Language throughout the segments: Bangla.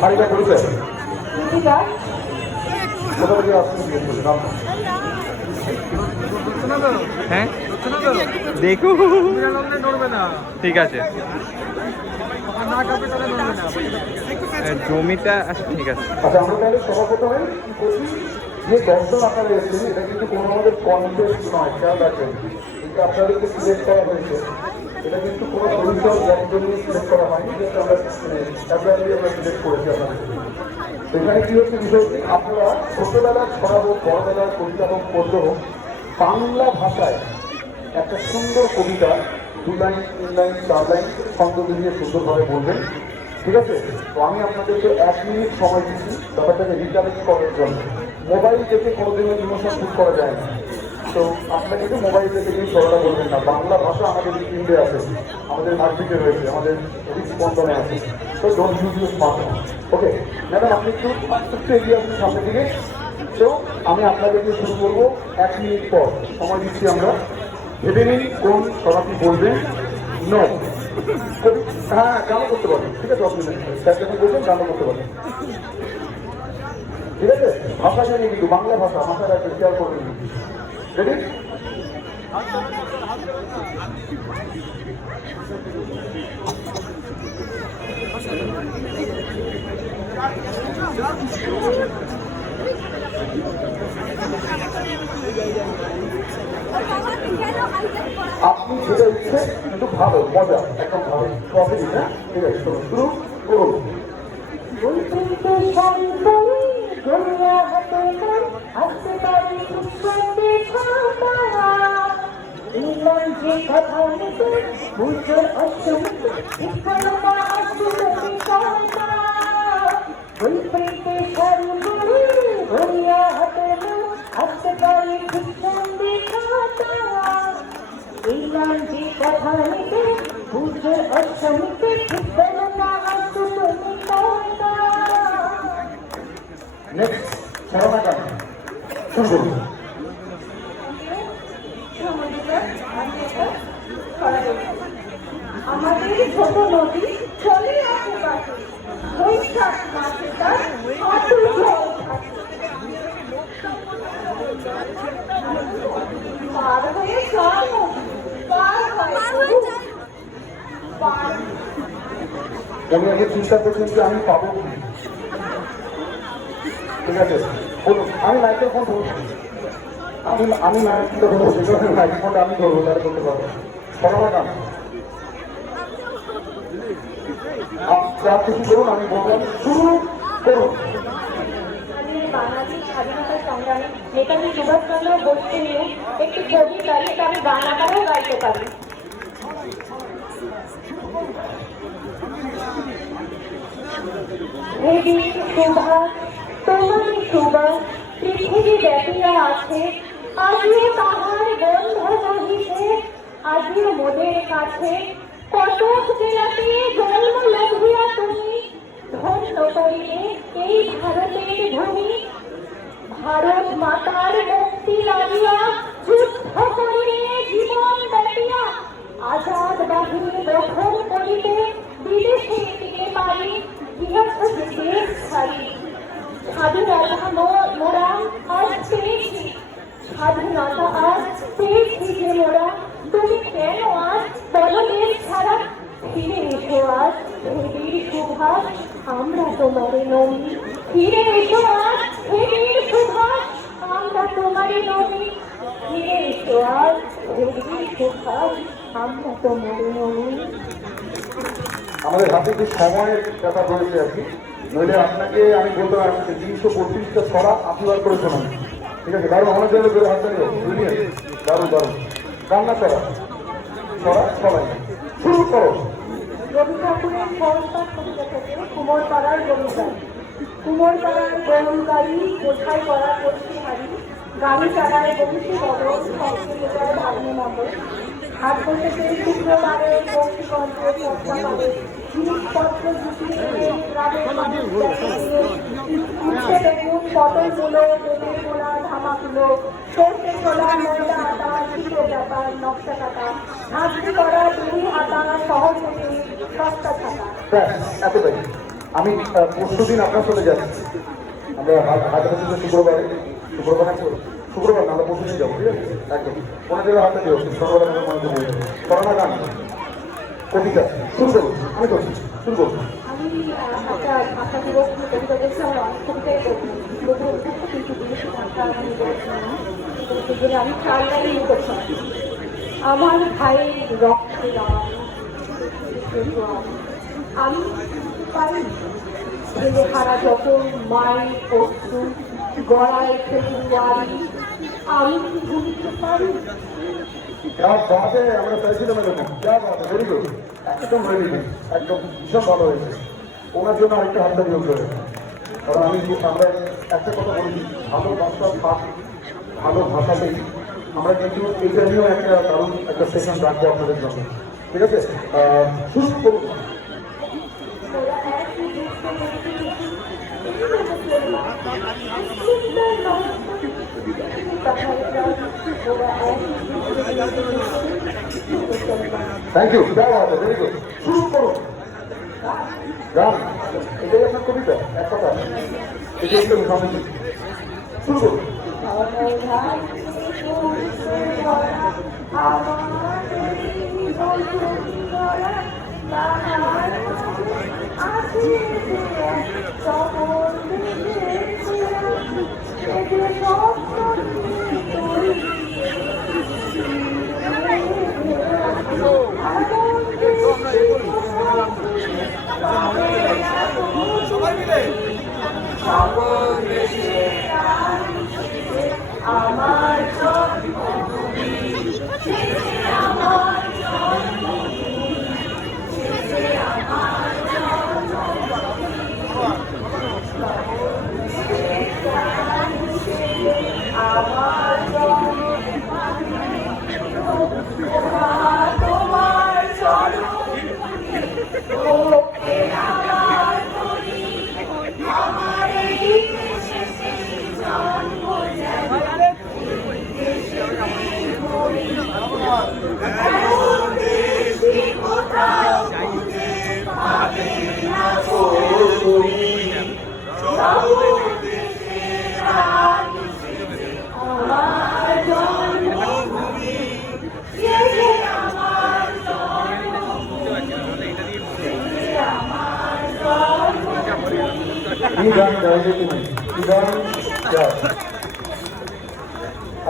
হাড়িটা পরিচয় হ্যাঁ? দেখো। ঠিক আছে। এ, জমিটা আচ্ছা ঠিক আছে। আচ্ছা আমরা তাহলে সর্বপ্রথমে কি করছি? যে দর্শন আপনারা এসেছেন এটা কিন্তু কোনো আমাদের কন্টেস্ট নয় খেয়াল রাখবেন। এটা আপনাদেরকে সিলেক্ট করা হয়েছে। এটা কিন্তু কোনো পরিচয় জ্ঞান জন্য সিলেক্ট করা হয়নি যেটা আমরা অ্যাপ্লাইলি আমরা সিলেক্ট করেছি এখানে কি হচ্ছে বিষয়টি? আপনারা ছোটবেলার ছড়া হোক বড়বেলার কবিতা হোক হোক, বাংলা ভাষায় একটা সুন্দর কবিতা, দু লাইন, তিন লাইন, চার লাইন ছন্দ মিলিয়ে সুন্দরভাবে বলবেন। ঠিক আছে? তো আমি আপনাদেরকে এক মিনিট সময় দিচ্ছি, ব্যাপারটাকে রিচার্জ করার জন্য। মোবাইল দেখে কোনোদিনও ইমোশন শুট করা যায় না। তো আপনাকে কিন্তু মোবাইল দেখে কিন্তু ছড়াটা বলবেন না। বাংলা ভাষা আমাদের ইন্ডে আছে, আমাদের মার্কেটে রয়েছে, আমাদের স্পন্দনে আছে। তো don't use your smartphone okay madam আপনি একটু একটু এগিয়ে আসুন সামনের দিকে। তো আমি আপনাদেরকে শুরু করব এক মিনিট পর। সময় দিচ্ছি আমরা। ভেবে নিন কোন সরাসরি বলবেন। ন হ্যাঁ গানও করতে পারেন। ঠিক আছে অসুবিধা নেই স্যার যখন বলবেন, গানও করতে পারেন। ঠিক আছে? ভাষা জানি কিন্তু, বাংলা ভাষা ভাষাটা শেয়ার করবেন আপনি যেটা ইচ্ছে কিন্তু ভালো মজা একদম ভালো। প্রফিট না ঠিক আছে শুরু করুন। দুনিয়া হতে নাই আসতে পারি সঙ্গে ছাড়া ইমান যে কথা নিতে বুঝর অসুখ ইকলমা আসলে কথা বলতে শান্তই দুনিয়া হতে নাই আসতে আমাদের ছোট নদী চলে আসে আমি আগে চিন্তা করছেন যে আমি পাবো ঠিক আছে আমি মাইক্রোফোন ধরবো আমি আমি মাইক্রোফোন ধরবো সেজন্য মাইক্রোফোনটা আমি ধরবো তাহলে করতে পারব গান যা কিছু আমি বললাম সুভাষ তোমার সুভাষ পৃথিবী ব্যাপিয়া আছে। আজিও তাহার গন্ধ বহিছে আজিও মোদের কাছে। কটক জেলাতে জন্ম লভিয়া তুমি, ধন্য করিলে এই ভারতের ভূমি। ভারত মাতার মুক্তি লাগিয়া যুদ্ধ করিলে জীবন ব্যাপিয়া। আজাদ বাহিনী গঠন করিতে বিদেশে টিকে পারি, গৃহস্থ দেশ ছাড়ি। স্বাধীনতা মোরা আজ পেয়েছি স্বাধীনতা আজ পেয়েছি যে মোরা তুমি কেন আজ বলো দেশ ছাড়া ফিরে এসো আজ হেবীর সুভাষ আমরা তোমারে নমি ফিরে এসো আজ হেবীর সুভাষ আমরা তোমারে নমি ফিরে এসো আজ হেবীর সুভাষ আমরা তোমারে নমি আমাদের হাতে যে সময়ের ব্যাপার রয়েছে আর কি নইলে আপনাকে আমি বলতে পারছি তিনশো বত্রিশটা ছড়া আপনি বার করে শোনান ঠিক আছে? দারুণ আমার জন্য করে হাত বুঝলিয়ে দারুণ দারুণ। রান্না করা। ছড়া সবাই শুরু করো। রবি ঠাকুরের পরস্পর পাড়ার কবিতা কুমোর পাড়ার গরম গাড়ি কোথায় করা করছি হারি গাড়ি চালায় বংশী বদল সংস্কৃতার ভাগ্নে মতো আমি পরশু দিন আপনার সাথে যাচ্ছি। আমরা হাজার শুক্রবারে শুক্রবার শুক্রবার না আমরা পরশু যাব ঠিক আছে? একদম। কোনো জায়গায় হাতে দিও সকালবেলা আমার মনে করে করোনা গান। কবিতা। শুরু করুন আমি করছি। শুরু করুন আমার ভাইয়ের রক্তে আমি পারি। ছেলে হারা যত মায়ের অশ্রু গড়ায় ফেব্রুয়ারি আমি যা বাদে আমরা চাইছিলাম এরকম। যা বাদে ভেরি একদম ভেরি একদম ভালো হয়েছে। ওনার জন্য আরেকটা হাতটা নিয়োগ করে কারণ আমি আমরা একটা কথা বলি, ভালো ভাষা ভাগ ভালো ভাষাতেই আমরা কিন্তু এটা নিয়েও একটা দারুণ একটা সেশন রাখব আপনাদের জন্য। ঠিক আছে? সুস্থ করুন। থ্যাংক ইউ ভেরি গুড শুরু করুন গান এটাই আপনার কবিতা এক কথা এটা একটু শুরু করুন আছে সবাই কি গান গাইবে তুমি কি গান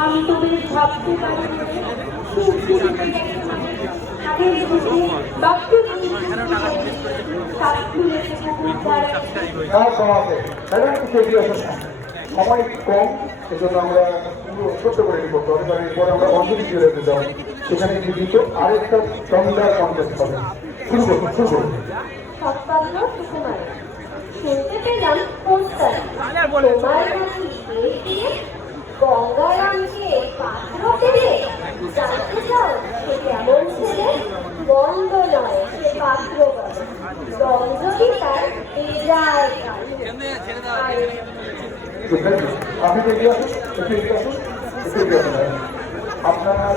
আমি তো বেশ ভাবতে পারি সময়। সময় কম সেজন্য আমরা পুরো ছোট্ট করে হবে কারণ এরপরে আমরা অঞ্জলি দিয়ে রেখে যাব সেখানে কি দিত আরেকটা চমৎকার কন্টেস্ট হবে। শুরু করুন শুরু করুন। শুনতে পেলাম তোমার গঙ্গারামকে পাত্র পেলে জানতে চাও সে কেমন ছেলে? বন্ধ নয়, সে পাত্র রঞ্জনী তার? বেজায় আপনার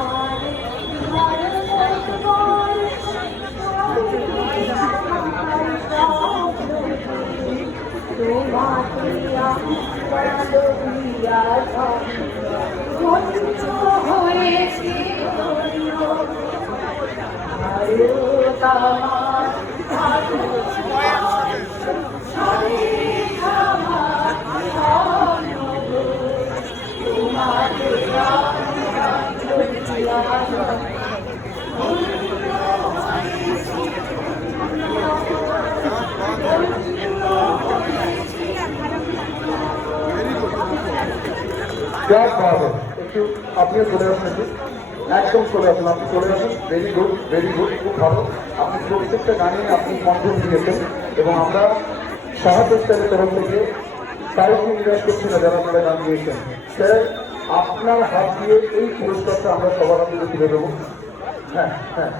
জাস্ট ভালো একটু আপনিও চলে আসুন একটু। একদম চলে আসুন আপনি চলে আসুন। ভেরি গুড ভেরি গুড খুব ভালো। আপনি প্রত্যেকটা গানে আপনি কন্টেন্ট দিয়েছেন এবং আমরা সাহায্য স্টাইলের তরফ থেকে কাউকে নিরাশ করছি না যারা আপনারা গান দিয়েছেন স্যার আপনার হাত দিয়ে এই পুরস্কারটা আমরা সবার হাতে তুলে দেবো। হ্যাঁ হ্যাঁ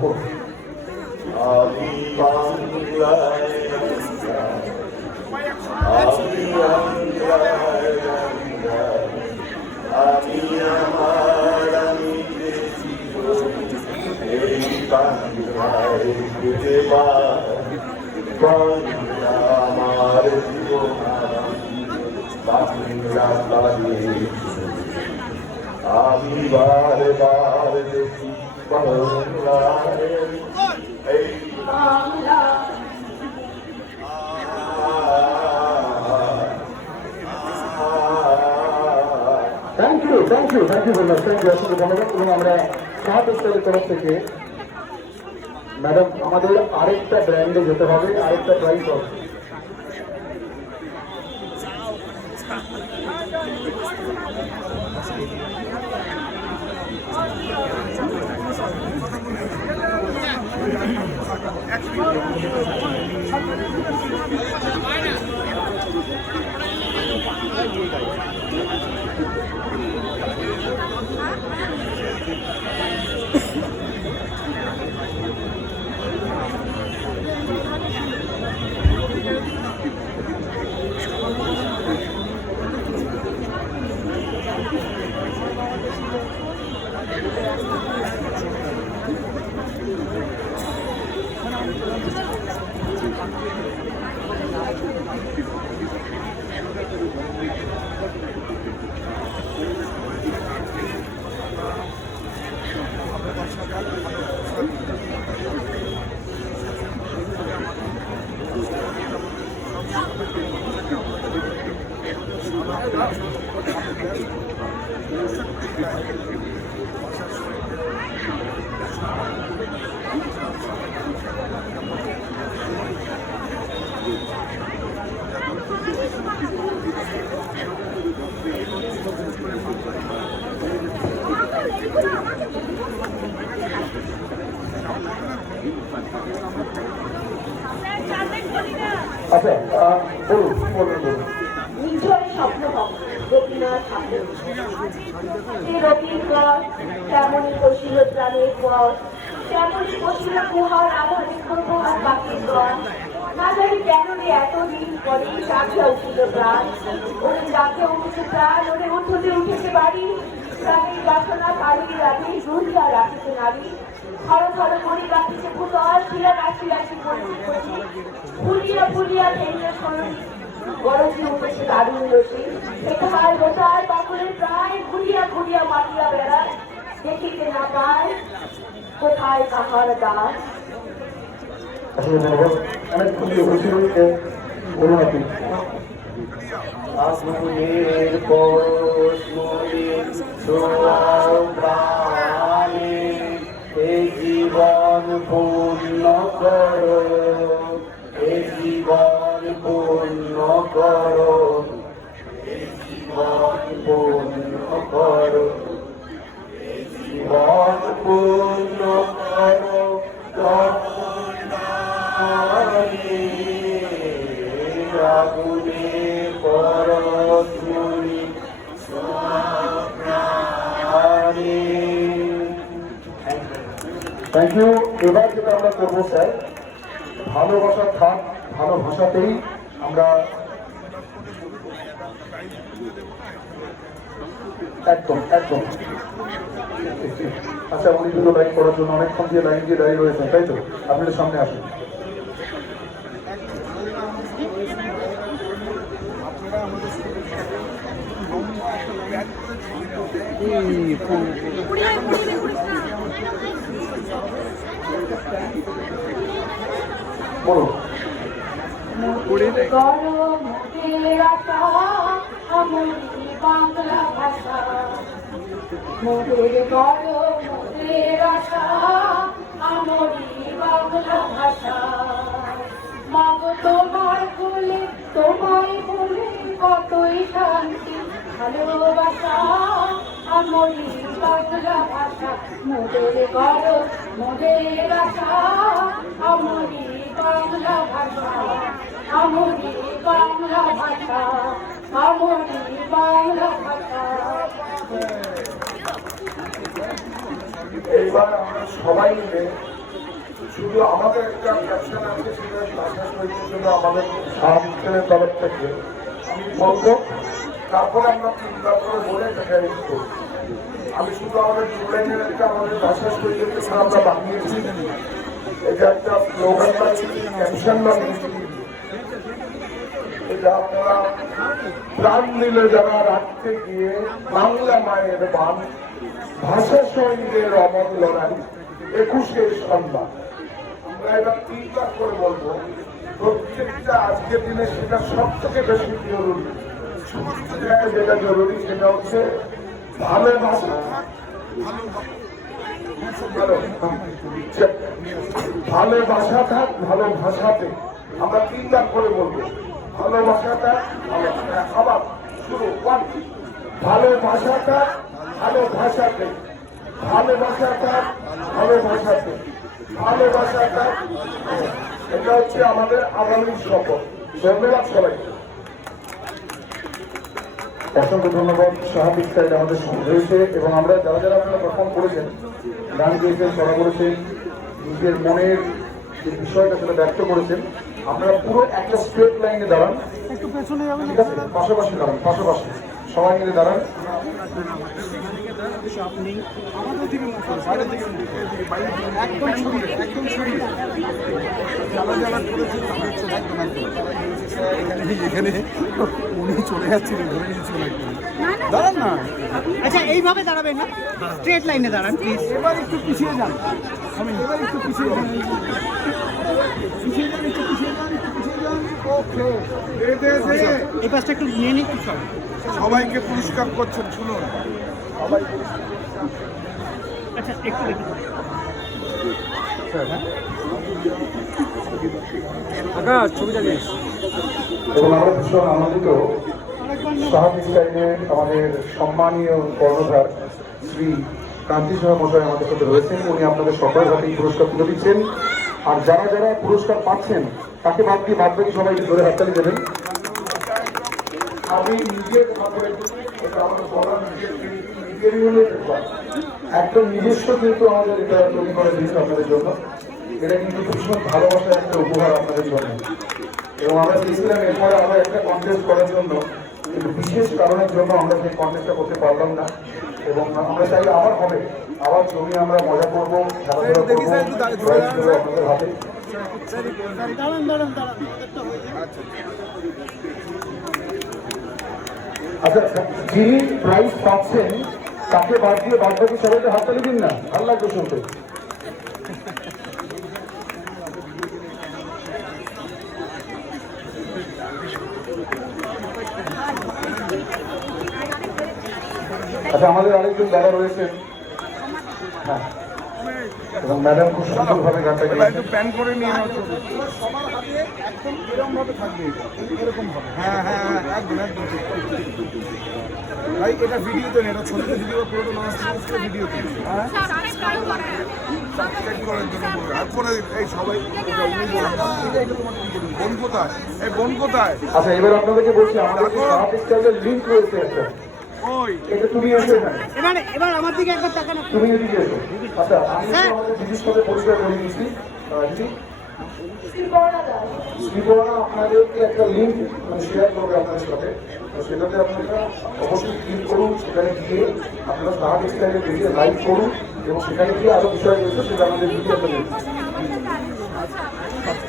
করুন। আমি বাংলায় আমি বাংলা বাংলা আমি বারে দেখি বাংলায় এই Bangla thank you thank you thank you very much thank you অসংখ্য ধন্যবাদ এবং আমরা সাহায্য স্টাইলের তরফ থেকে ম্যাডাম, আমাদের আরেকটা ব্র্যান্ডে যেতে হবে, আরেকটা প্রাইস হবে। বলবেন বলুন নিশ্চয় রবীন্দ্রনাথ ঠাকুর। পর তেমনই কষিল প্রাণের পর, তেমনই কষিল গুহার বাকির গণ না জানি কেন রে এতদিন পরে ডাকে উঠিল প্রাণ। ওরে ডাকে উঠেছে প্রাণ, ওরে উঠতে উঠেছে বাড়ি। প্রাণের বাসনা পাড়ি রাখি দুর্গা রাখিছে নারী। থর থর করে রাখিছে ভূতল ছিলা রাখি রাখি করছি ফুলিয়া ফুলিয়া গরজে উঠেছে দারুণ রসি এখার গোটার বাকুলের প্রায় ঘুরিয়া ঘুরিয়া মারিয়া বেড়ায়। দেখিতে না পায় কোথায় কাহার দাস। আসলে ধন্যবাদ অনেক খুশি খুশি হয়েছে। বলুন আপনি আগুনের পরশমণি ছোঁয়াও প্রাণে এই জীবন পূর্ণ করো করো। পূর্ণ করো জীবন পূর্ণ করো আগুনে পরশমণি প্রাণে থ্যাংক ইউ এবার যেটা আমরা করব, স্যার, ভালোবাসা থাক ভালোবাসাতেই আমরা একদম একদম। আচ্ছা উনি দুটো লাইন করার জন্য অনেকক্ষণ দিয়ে লাইন দিয়ে দাঁড়িয়ে রয়েছেন, তাই তো? আপনি সামনে আসুন। আশা আমরি বাংলা বাংলা ভাষা মাগো তোমার বলে কতই শান্তি ভালোবাসা আমরি বাংলা ভাষা মোদের গর্ব মোদের আশা আমরি বাংলা ভাষা আমরি বাংলা ভাষা এইবার আমরা সবাই মিলে শুধু আমাদের একটা ক্যাপশন আছে, সেটা ভাষা শহীদের জন্য আমাদের সাহায্যের তরফ থেকে। আমি বলব, তারপরে আমরা চিন্তা করে বলে সেটা করব। আমি শুধু আমাদের স্টুডেন্টের একটা আমাদের ভাষা শহীদের জন্য আমরা বানিয়েছি। এটা একটা স্লোগান বানিয়েছি ক্যাপশন বানিয়েছি আপনারা প্রাণ দিলে যারা রাখতে গিয়ে বাংলা মায়ের বান ভাষা শহীদের অমর লড়াই একুশের সন্ধ্যা আমরা এবার তিনবার করে বলব প্রত্যেকটা আজকের দিনে সেটা সব থেকে বেশি জরুরি। জায়গায় যেটা জরুরি সেটা হচ্ছে ভালোবাসা ভালো ভাষা থাক ভালো ভাষাতে আমরা তিনবার করে বলব ভালো হ্যাঁ, আবার শুরু ওয়ান ভালোবাসাটা ভালো ভাষাতে ভালোবাসাটা ভালো ভাষাতে ভালোবাসাটা এটা হচ্ছে আমাদের আগামী শপথ ধন্যবাদ সবাইকে। অসংখ্য ধন্যবাদ। সাহাবিক সাইড আমাদের সঙ্গে রয়েছে এবং আমরা যারা যারা আপনারা পারফর্ম করেছেন গান গেয়েছেন সরা করেছেন নিজের মনের যে বিষয়টা সেটা ব্যক্ত করেছেন আপনারা পুরো একটা স্ট্রেট লাইনে দাঁড়ান। একটু পেছনে যাবেন ঠিক পাশাপাশি দাঁড়ান পাশাপাশি। সবাই মিলে দাঁড়ান। আমাদের। একদম একদম জ্বালা জ্বালা করেছে তাদের একদম একদম এখানে উনি চলে যাচ্ছিলেন ধরে নিয়েছিল একদম দাঁড়ান না আচ্ছা এইভাবে দাঁড়াবেন না। স্ট্রেট লাইনে দাঁড়ান প্লিজ এবার একটু পিছিয়ে যান। আমি এবার একটু পিছিয়ে যান পিছিয়ে যান একটু পিছিয়ে যান একটু পিছিয়ে যান। ওকে। এই পাশটা একটু নিয়ে নিন সব সবাইকে পুরস্কার করছেন শুনুন। আচ্ছা একটু দেখুন। আকাশ ছবিটা নিস এবং আমরা ভীষণ আনন্দিত। সাহাবিক আমাদের সম্মানীয় কর্ণধার শ্রী কান্তি সাহা মশাই আমাদের সাথে রয়েছেন। উনি আপনাদের সকলের হাতে পুরস্কার তুলে দিচ্ছেন। আর যারা যারা পুরস্কার পাচ্ছেন তাকে বাদ দিয়ে বাদ বাকি সবাই ধরে হাততালি দেবেন। আমি নিজের ভাবে এটা আমাদের বলার নিজের নিজেরই একদম নিজস্ব কিন্তু আমাদের এটা তৈরি করে দিয়েছে আপনাদের জন্য। এটা কিন্তু ভীষণ ভালোবাসার একটা উপহার আপনাদের জন্য। এবং আমরা চেয়েছিলাম এরপরে আবার একটা কন্টেস্ট করার জন্য কিন্তু বিশেষ কারণের জন্য আমরা সেই কন্টেস্টটা করতে পারলাম না। এবং আমরা চাই আবার হবে। আবার জমি আমরা মজা করব খেলাধুলা করব আপনাদের হাতে। দাঁড়ান দাঁড়ান দাঁড়ান। ওদেরটা যাক। আচ্ছা যিনি প্রাইজ পাচ্ছেন, তাকে বাদ দিয়ে বাদ বাকি সবাইকে হাততালি দিন না। ভালো লাগবে শুনতে। আচ্ছা আমাদের আরেকজন দাদা রয়েছেন হ্যাঁ। এবং ম্যাডাম খুব সুন্দরভাবে গানটা গেয়েছেন একটু প্যান করে নিয়ে নাও সবার হাতে একদম এরকম ভাবে থাকবে এরকম ভাবে হ্যাঁ হ্যাঁ হ্যাঁ একদম একদম। ভাই এটা ভিডিওতে নেই এটা ছবিতে ভিডিও পুরোটা লঞ্চ করে ভিডিওতে হ্যাঁ? জন্য বলব। এই সবাই এটা উনি বলুন বোন কোথায় এই বোন কোথায় আচ্ছা এবার আপনাদেরকে বলছি আমাদের লিঙ্ক রয়েছে একটা। ওই। এটা তুমি এসে এবার এবার আমার দিকে একবার তাকান। তুমি এদিকে এসো। আচ্ছা আমি দিদির সাথে পরিচয় করে দিচ্ছি। আহ, দিদি। শ্রীবর্ণা আপনাদেরকে একটা লিঙ্ক মানে শেয়ার করবে আপনাদের সাথে। তো সেটাতে আপনারা অবশ্যই ক্লিক করুন সেখানে গিয়ে আপনারা সাহায্য লাইক করুন এবং সেখানে গিয়ে আরও বিষয় রয়েছে সেটা আমাদের ভিডিওতে দেখুন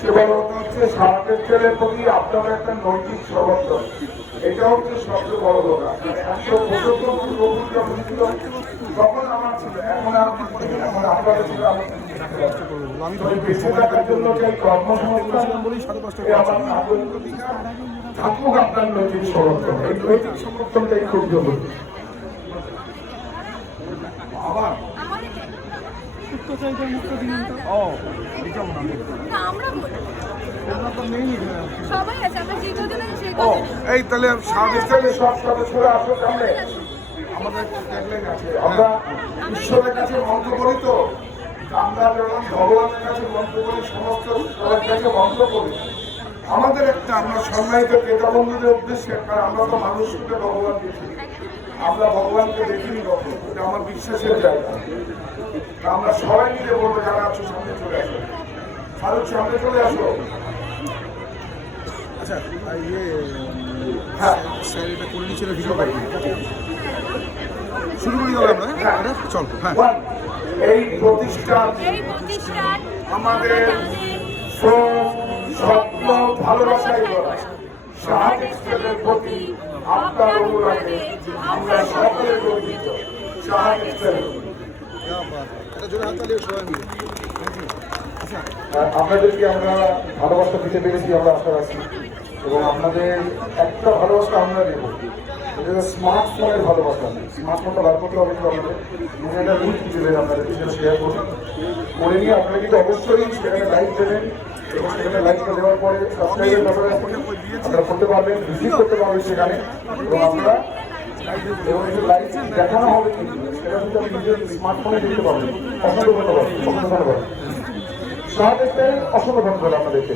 এবার হচ্ছে সাহায্যের ছেলের প্রতি আপনার একটা নৈতিক সমর্থন। এটা হচ্ছে সবচেয়ে বড় কথা। একশো পঁচাত্তর তখন আমার এখন এখন আপনাদের ছিল আমি বেঁচে থাকার জন্য যে কর্মসংস্থান থাকুক আপনার নৈতিক সমর্থন। এই নৈতিক সমর্থনটাই খুব জরুরি। আবার ভট্টাচার্যের মুক্ত দিন তো ও এটা মনে হয়। না। আমরা বলি তোমরা তো নেই সবাই আছে আমরা যে কদিন আছে সেই ও কদিন এই তাহলে ইসলামের সব সদস্যরা আসুক সামনে। আমাদের ট্যাগলাইন আছে। আমরা ঈশ্বরের কাছে মন্ত্র করি তো। আমরা ভগবানের কাছে মন্ত্র করি সমস্ত সবার কাছে মন্ত্র করি। আমাদের একটা আমরা সম্মানিত ক্রেতা বন্ধুদের উদ্দেশ্যে কারণ আমরা তো মানুষকে ভগবান দেখি। আমরা ভগবানকে দেখিনি কখন। এটা আমার বিশ্বাসের জায়গা। আমরা সবাই মিলে বলব যারা আছো সামনে চলে আসো। ফারুক সামনে চলে আসো। আচ্ছা ইয়ে হ্যাঁ। স্যার এটা করে নিচ্ছিল ভিডিও পাই শুরু করি গেলাম আমরা হ্যাঁ? এটা চল হ্যাঁ। এই প্রতিষ্ঠান আমাদের শ্রম স্বপ্ন ভালোবাসাই করা সাহায্য এক্সপ্রেসের প্রতি আপনার অনুরাগে আমরা সকলে গর্বিত। আপনাদেরকে আমরা ভালোবাসা দিতে পেরেছি, আমরা আশা রাখি এবং আপনাদের একটা ভালোবাসা আমরা দেব। এটা স্মার্টফোনের ভালোবাসা। স্মার্টফোনটা বার করতে হবে তো আমাদের একটা লিঙ্ক দেবেন আপনাদের সেটা শেয়ার করুন। করে নিয়ে আপনারা কিন্তু অবশ্যই সেখানে লাইক দেবেন এবং সেখানে লাইকটা দেওয়ার পরে সাবস্ক্রাইবের ব্যাপারে আপনারা করতে পারবেন ভিজিট করতে পারবেন সেখানে। এবং আপনারা এবং লাইভ দেখানো হবে কিন্তু। স্মার্টফোনে দেখতে পাবেন অসংখ্য ধন্যবাদ অসংখ্য ধন্যবাদ সাহায্য অসংখ্য ধন্যবাদ আপনাদেরকে।